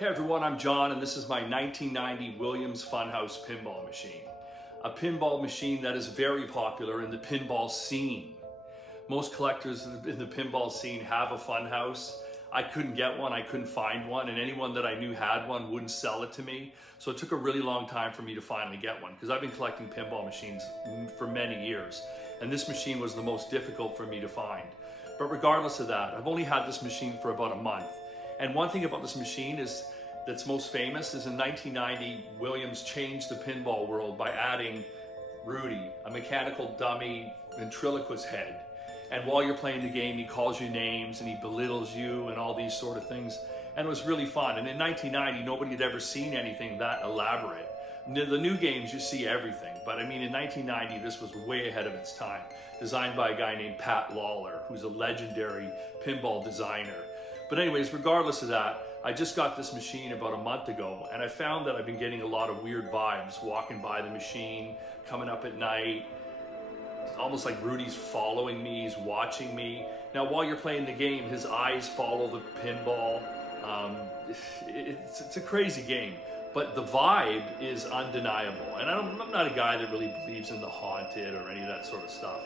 Hey everyone, I'm John and this is my 1990 Williams Funhouse pinball machine. A pinball machine that is very popular in the pinball scene. Most collectors in the pinball scene have a Funhouse. I couldn't get one, I couldn't find one, and anyone that I knew had one wouldn't sell it to me. So it took a really long time for me to finally get one, because I've been collecting pinball machines for many years. And this machine was the most difficult for me to find. But regardless of that, I've only had this machine for about a month. And one thing about this machine that's most famous is in 1990, Williams changed the pinball world by adding Rudy, a mechanical dummy ventriloquist head. And while you're playing the game, he calls you names and he belittles you and all these sort of things. And it was really fun. And in 1990, nobody had ever seen anything that elaborate. The new games, you see everything. But I mean, in 1990, this was way ahead of its time. Designed by a guy named Pat Lawler, who's a legendary pinball designer. But anyways, regardless of that, I just got this machine about a month ago, and I found that I've been getting a lot of weird vibes walking by the machine, coming up at night. It's almost like Rudy's following me, he's watching me. Now, while you're playing the game, his eyes follow the pinball. It's a crazy game, but the vibe is undeniable. And I'm not a guy that really believes in the haunted or any of that sort of stuff.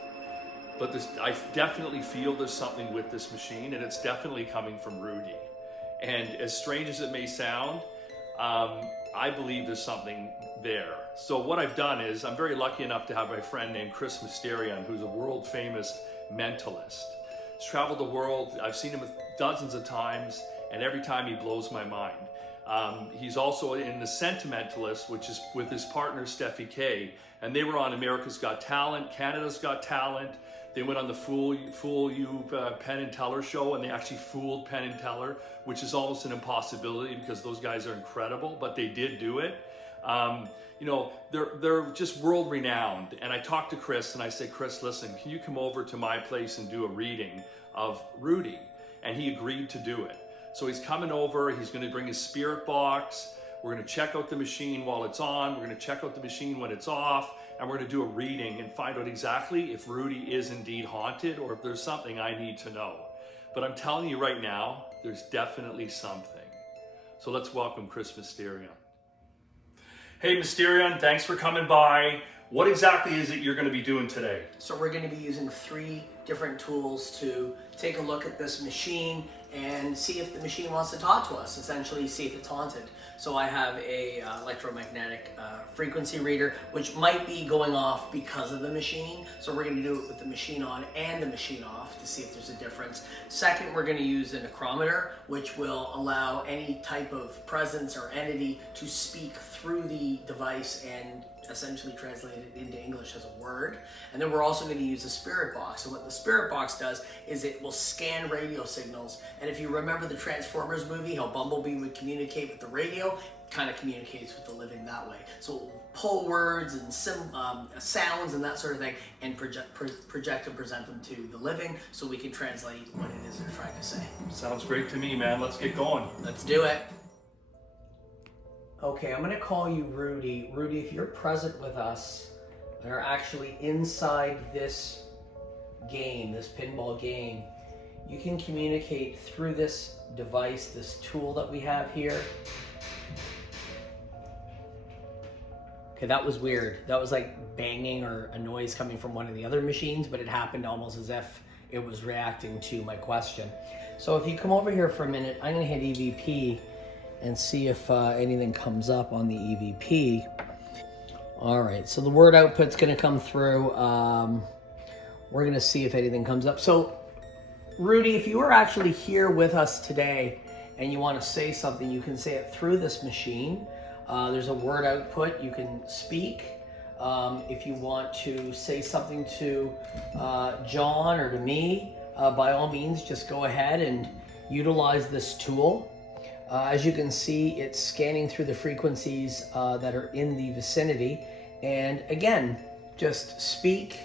But I definitely feel there's something with this machine, and it's definitely coming from Rudy. And as strange as it may sound, I believe there's something there. So what I've done is, I'm very lucky enough to have my friend named Mysterion, who's a world famous mentalist. He's traveled the world, I've seen him dozens of times, and every time he blows my mind. He's also in the Sentimentalist, which is with his partner Steffi K, and they were on America's Got Talent, Canada's Got Talent. They went on the Fool You Penn and Teller show, and they actually fooled Penn and Teller, which is almost an impossibility because those guys are incredible, but they did do it. You know, they're just world renowned. And I talked to Chris and I said, Chris, listen, can you come over to my place and do a reading of Rudy? And he agreed to do it. So he's coming over, he's gonna bring his spirit box. We're gonna check out the machine while it's on. We're gonna check out the machine when it's off. And we're gonna do a reading and find out exactly if Rudy is indeed haunted or if there's something I need to know. But I'm telling you right now, there's definitely something. So let's welcome Chris Mysterion. Hey Mysterion, thanks for coming by. What exactly is it you're gonna be doing today? So we're gonna be using 3 different tools to take a look at this machine and see if the machine wants to talk to us, essentially see if it's haunted. So I have a electromagnetic frequency reader, which might be going off because of the machine. So we're gonna do it with the machine on and the machine off to see if there's a difference. Second, we're gonna use a necrometer, which will allow any type of presence or entity to speak through the device and essentially translate it into English as a word. And then we're also going to use a spirit box. And what the spirit box does is it will scan radio signals. And if you remember the Transformers movie, how Bumblebee would communicate with the radio, kind of communicates with the living that way. So it will pull words and sounds and that sort of thing and project and present them to the living so we can translate what it is they're trying to say. Sounds great to me, man. Let's get going. Let's do it. Okay, I'm gonna call you Rudy. Rudy, if you're present with us and are actually inside this game, this pinball game, you can communicate through this device, this tool that we have here. Okay, that was weird. That was like banging or a noise coming from one of the other machines, but it happened almost as if it was reacting to my question. So if you come over here for a minute, I'm gonna hit EVP and see if anything comes up on the EVP. All right, so the word output's gonna come through. We're gonna see if anything comes up. So, Rudy, if you were actually here with us today and you wanna say something, you can say it through this machine. There's a word output, you can speak. If you want to say something to John or to me, by all means, just go ahead and utilize this tool. As you can see, it's scanning through the frequencies that are in the vicinity. And again, just speak.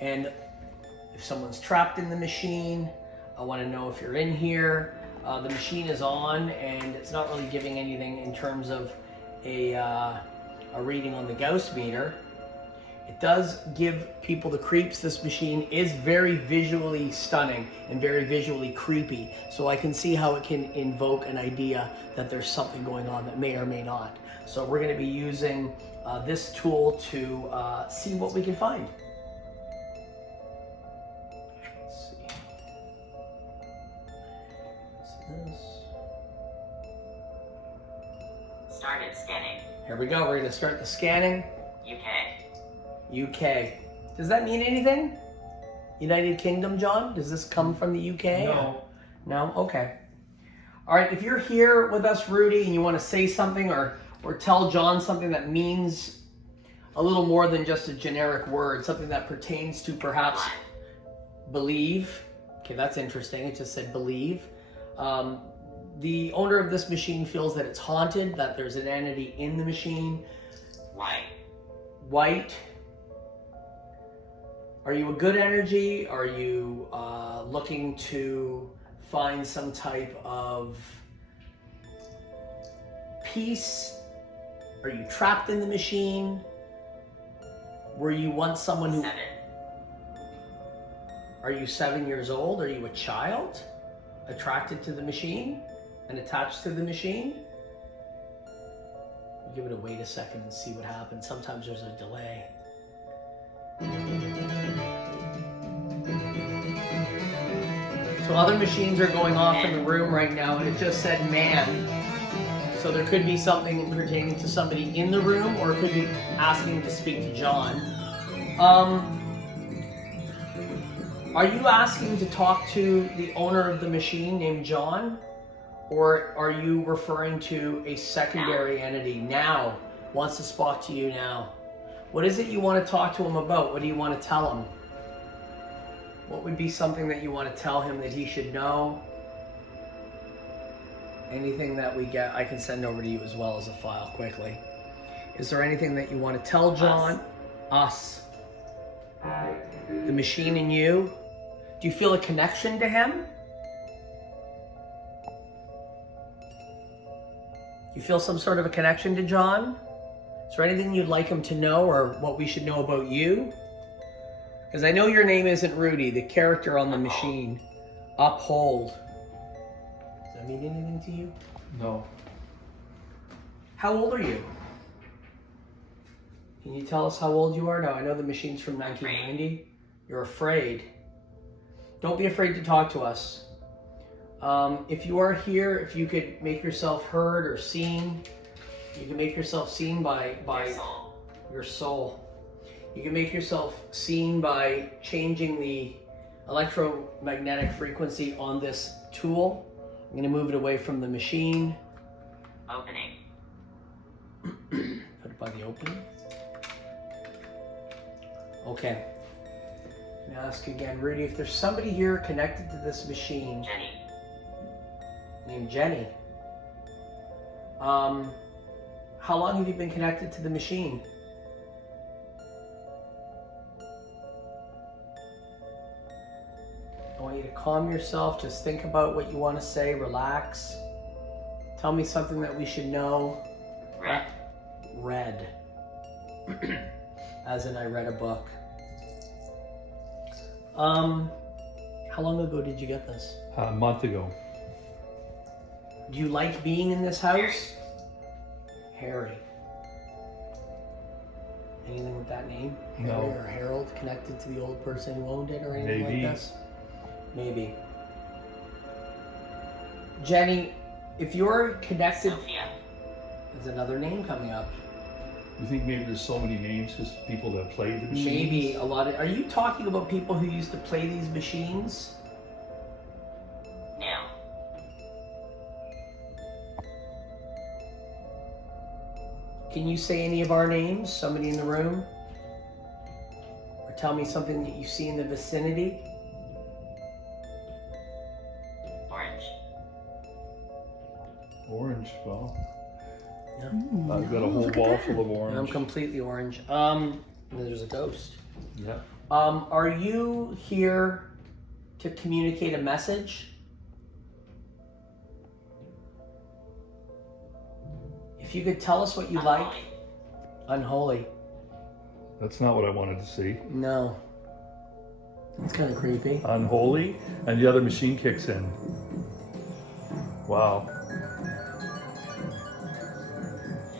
And if someone's trapped in the machine, I want to know if you're in here. The machine is on and it's not really giving anything in terms of a reading on the Gauss meter. It does give people the creeps. This machine is very visually stunning and very visually creepy. So I can see how it can invoke an idea that there's something going on that may or may not. So we're going to be using this tool to see what we can find. Let's see. What's this? Started scanning. Here we go. We're going to start the scanning. UK. Does that mean anything? United Kingdom, John? Does this come from the UK? No. No? Okay. All right, if you're here with us, Rudy, and you want to say something or tell John something that means a little more than just a generic word, something that pertains to perhaps believe. Okay, that's interesting. It just said believe. The owner of this machine feels that it's haunted, that there's an entity in the machine. White. Are you a good energy? Are you looking to find some type of peace? Are you trapped in the machine? Were you once someone who... 7. Are you 7 years old? Are you a child? Attracted to the machine? And attached to the machine? Give it a wait a second and see what happens. Sometimes there's a delay. So other machines are going off in the room right now, and it just said man. So there could be something pertaining to somebody in the room, or it could be asking to speak to John. Are you asking to talk to the owner of the machine named John? Or are you referring to a secondary entity now? Wants to speak to you now. What is it you want to talk to him about? What do you want to tell him? What would be something that you want to tell him that he should know? Anything that we get, I can send over to you as well as a file quickly. Is there anything that you want to tell John? Us. The machine and you? Do you feel a connection to him? You feel some sort of a connection to John? Is there anything you'd like him to know or what we should know about you? Because I know your name isn't Rudy, the character on the machine. Uphold. Does that mean anything to you? No. How old are you? Can you tell us how old you are? Now, I know the machine's from 1990. You're afraid. Don't be afraid to talk to us. If you are here, if you could make yourself heard or seen, you can make yourself seen by your soul. You can make yourself seen by changing the electromagnetic frequency on this tool. I'm going to move it away from the machine. Opening. Put it by the opening. Okay. I'm going to ask again, Rudy, if there's somebody here connected to this machine. Jenny. Named Jenny. How long have you been connected to the machine? I want you to calm yourself. Just think about what you want to say. Relax. Tell me something that we should know. Red. Read. As in I read a book. How long ago did you get this? A month ago. Do you like being in this house? Harry. Anything with that name? No. Harry or Harold connected to the old person who owned it or anything Maybe. like this? Maybe. Jenny, if you're connected... Sophia. There's another name coming up. You think maybe there's so many names because people that play the machines? Maybe a lot of... Are you talking about people who used to play these machines? No. Can you say any of our names? Somebody in the room? Or tell me something that you see in the vicinity? Orange. Orange, well, No. I've got a whole wall full of I'm orange. completely orange. There's a ghost. Yeah. Are you here to communicate a message? If you could tell us what you like. Unholy. Unholy. That's not what I wanted to see. No. It's kind of creepy. Unholy, and the other machine kicks in. Wow.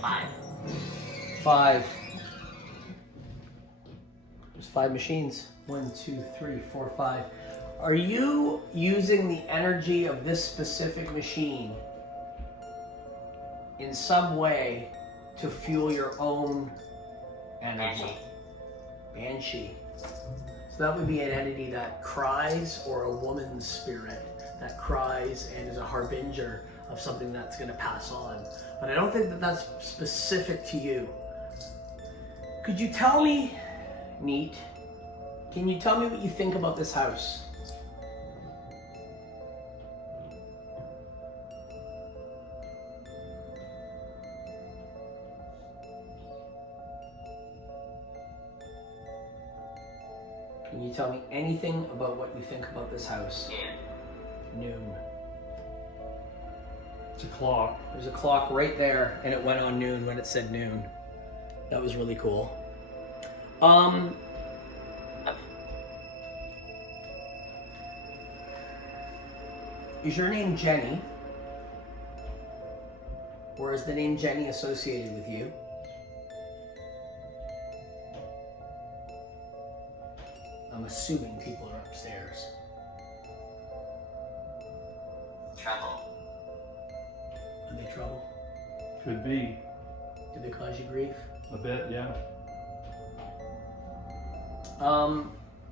5, 5. There's 5 machines. 1, 2, 3, 4, 5. Are you using the energy of this specific machine in some way to fuel your own energy? Banshee. So that would be an entity that cries, or a woman's spirit that cries and is a harbinger of something that's going to pass on. But I don't think that that's specific to you. Could you tell me, Neat, can you tell me what you think about this house? Can you tell me anything about what you think about this house? Noon. It's a clock. There's a clock right there, and it went on noon when it said noon. That was really cool. Is your name Jenny? Or is the name Jenny associated with you? I'm assuming people are upstairs. Trouble. Are they trouble? Could be. Did they cause you grief? A bit, yeah. Do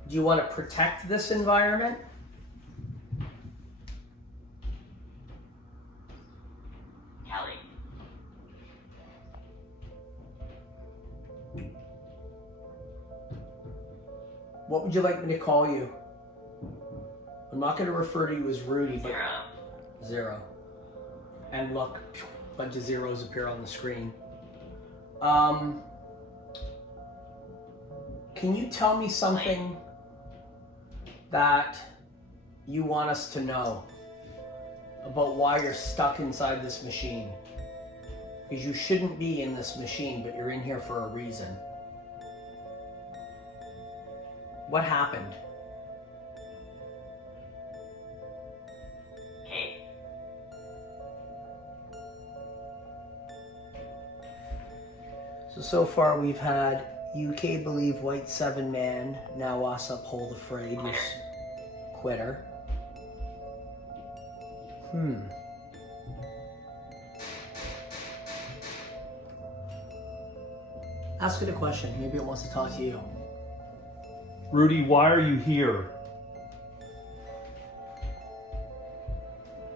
you want to protect this environment? Kelly. What would you like me to call you? I'm not going to refer to you as Rudy, but 0. 0. And look, a bunch of zeros appear on the screen. Can you tell me something that you want us to know about why you're stuck inside this machine? Because you shouldn't be in this machine, but you're in here for a reason. What happened? Kate. So far we've had UK believe white 7 man, now us uphold afraid, you quitter. Ask it a question, maybe it wants to talk to you. Rudy, why are you here?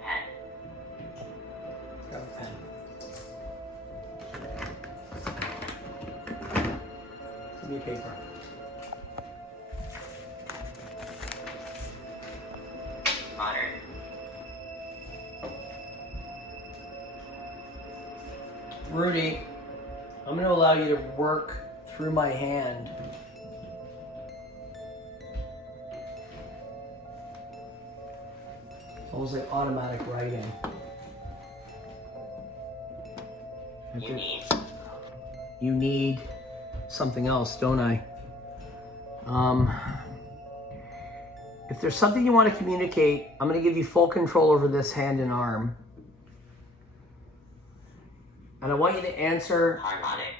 Pen. Grab a pen. Give me a paper. Modern. Rudy, I'm going to allow you to work through my hand. It's almost like automatic writing. You need. You need something else, don't I? If there's something you want to communicate, I'm going to give you full control over this hand and arm. And I want you to answer Harmonic.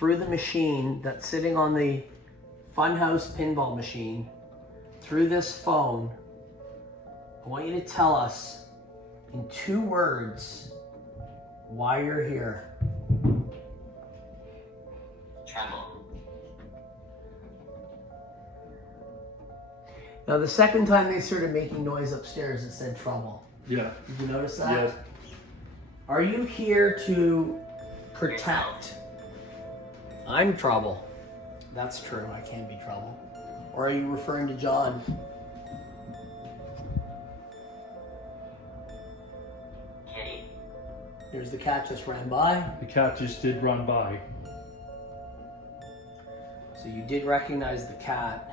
through the machine that's sitting on the Funhouse pinball machine, through this phone. I want you to tell us in 2 words why you're here. Tremble. Now, the second time they started making noise upstairs, it said trouble. Yeah. Did you notice that? Yeah. Are you here to protect? I'm trouble. That's true, I can be trouble. Or are you referring to John? Kitty. There's the cat just ran by. The cat just did run by. So you did recognize the cat.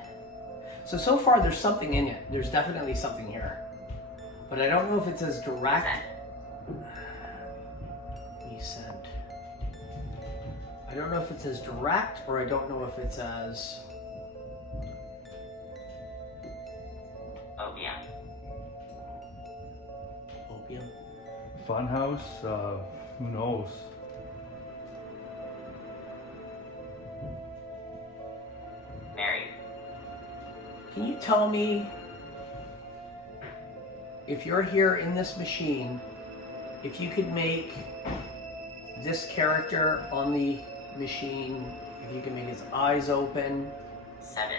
So far there's something in it. There's definitely something here. But I don't know if it's as direct. Scent. He sent. I don't know if it's as direct or I don't know if it's as... Opium. Opium? Funhouse, who knows? Mary. Can you tell me if you're here in this machine, if you could make this character on the machine, if you can make his eyes open 7.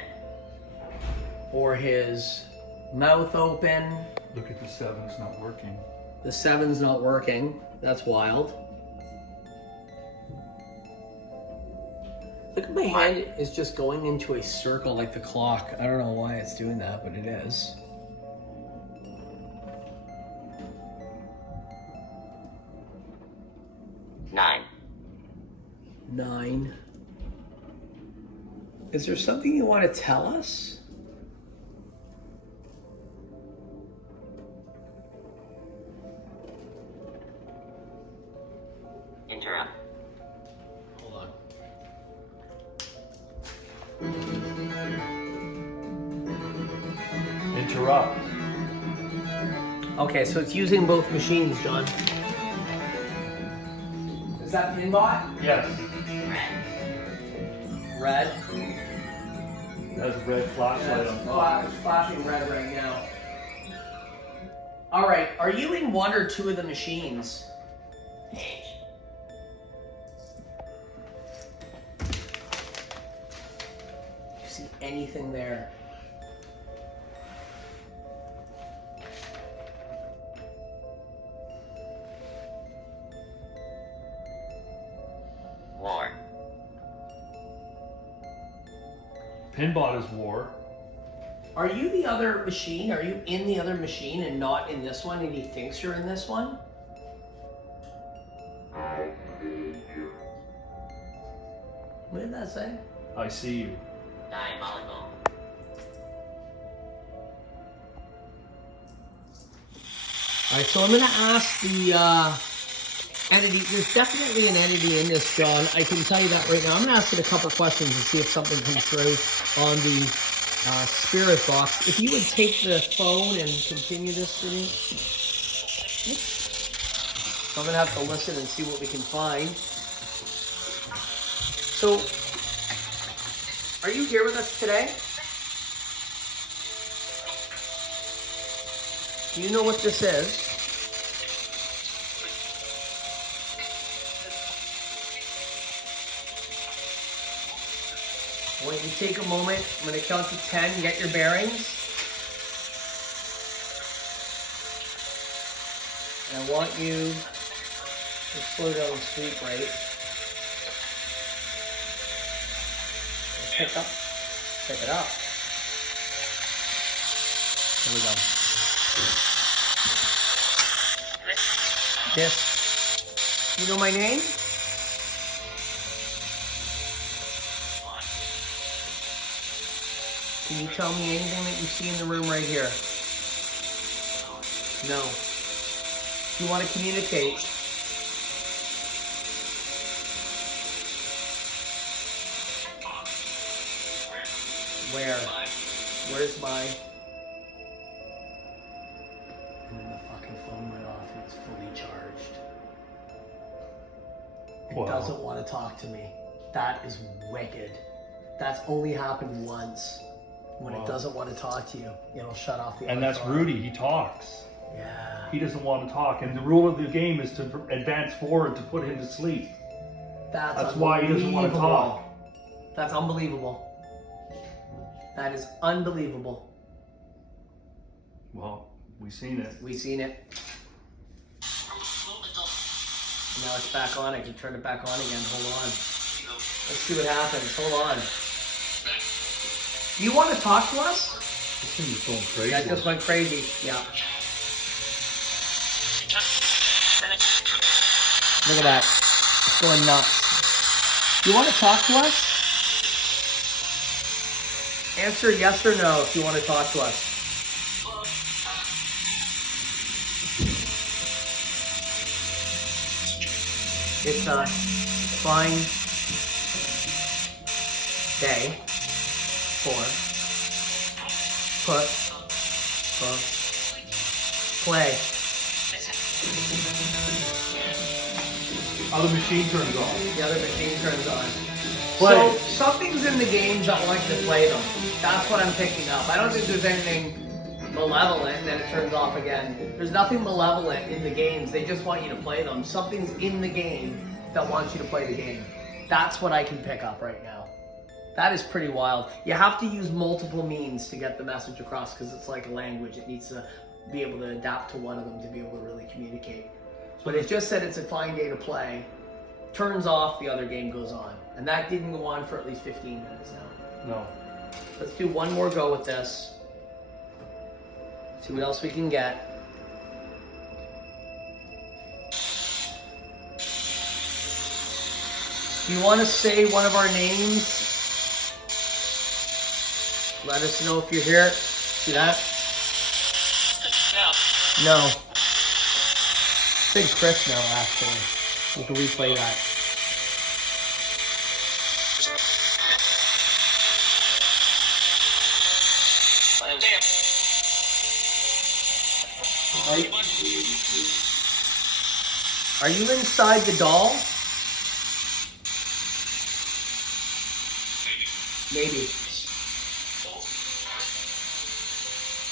or his mouth open. Look at the 7, it's not working. The 7's not working. That's wild. Look at my hand is just going into a circle like the clock. I don't know why it's doing that, but it is. Nine. 9. Is there something you want to tell us? Interrupt. Hold on. Interrupt. Okay, so it's using both machines, John. Is that Pinball? Yes. Red. Red. It has a red flashlight on top. It's flashing red right now. All right, are you in one or two of the machines? Page. Do you see anything there? War. Pinball is war. Are you the other machine? Are you in the other machine and not in this one, and he thinks you're in this one? What did that say? I see you. Diabolical. All right, so I'm going to ask the entity. There's definitely an entity in this, John. I can tell you that right now. I'm going to ask it a couple questions and see if something comes through on the spirit box. If you would take the phone and continue this for me. So I'm going to have to listen and see what we can find. So, are you here with us today? Do you know what this is? I want you to take a moment. I'm going to count to 10. Get your bearings. And I want you to slow down the sleep rate. And pick it up. Here we go. This. You know my name? Can you tell me anything that you see in the room right here? No. Do you want to communicate? Where? Where's my... And then the fucking phone went off and it's fully charged. It Wow. doesn't want to talk to me. That is wicked. That's only happened once. When Wow. it doesn't want to talk to you, it'll shut off the And other that's phone. Rudy, he talks. Yeah. He doesn't want to talk. And the rule of the game is to advance forward to put him to sleep. That's why he doesn't want to talk. That's unbelievable. That is unbelievable. Well, we seen it. We seen it. Now it's back on. I can turn it back on again. Hold on. Let's see what happens. Hold on. Do you want to talk to us? This thing is going crazy. That just went crazy. Yeah. Look at that. It's going nuts. Do you want to talk to us? Answer yes or no if you want to talk to us. It's fine. Day. 4. Put. Play. Other machine turns on. The other machine turns on. Play. So something's in the games that want you to play them. That's what I'm picking up. I don't think there's anything malevolent and then it turns off again. There's nothing malevolent in the games. They just want you to play them. Something's in the game that wants you to play the game. That's what I can pick up right now. That is pretty wild. You have to use multiple means to get the message across because it's like a language. It needs to be able to adapt to one of them to be able to really communicate. But it just said it's a fine day to play. Turns off, the other game goes on. And that didn't go on for at least 15 minutes now. No. Let's do one more go with this. See what else we can get. If you want to say one of our names, let us know if you're here. See that? No. Say Chris now, actually. We can replay that. Are you inside the doll? Maybe.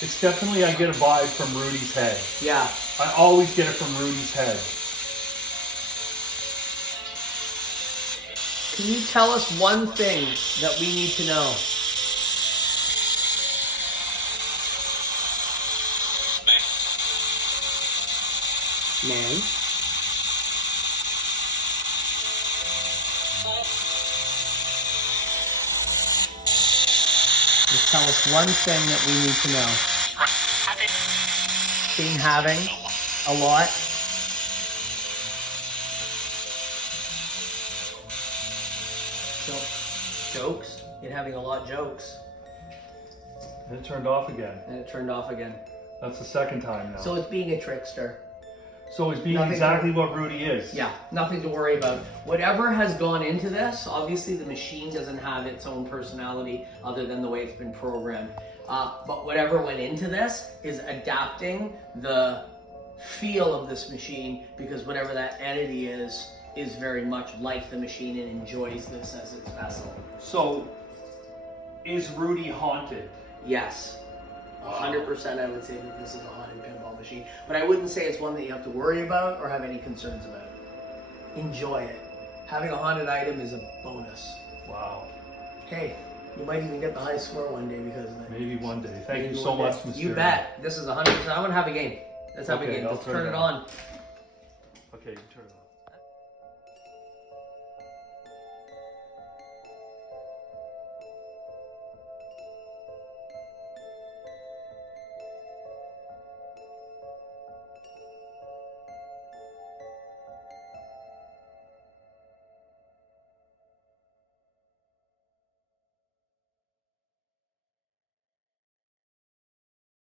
It's definitely, I get a vibe from Rudy's head. Yeah. I always get it from Rudy's head. Can you tell us one thing that we need to know? Man. Just tell us one thing that we need to know. Been having a lot. Jokes. Been having a lot of jokes. And it turned off again. And it turned off again. That's the second time now. So it's being a trickster. So he's being Nothing exactly what Rudy is. Yeah, nothing to worry about. Whatever has gone into this, obviously the machine doesn't have its own personality other than the way it's been programmed. But whatever went into this is adapting the feel of this machine because whatever that entity is very much like the machine and enjoys this as its vessel. So, is Rudy haunted? Yes. 100% I would say that this is a haunted pinball machine. But I wouldn't say it's one that you have to worry about or have any concerns about. Enjoy it. Having a haunted item is a bonus. Wow. Hey, you might even get the high score one day because of it. Maybe one day. Thank Maybe you so one much, day. Mysterion. You bet. This is 100%. I want to have a game. Let's have a game. I'll Let's turn it on. Okay, you turn it on.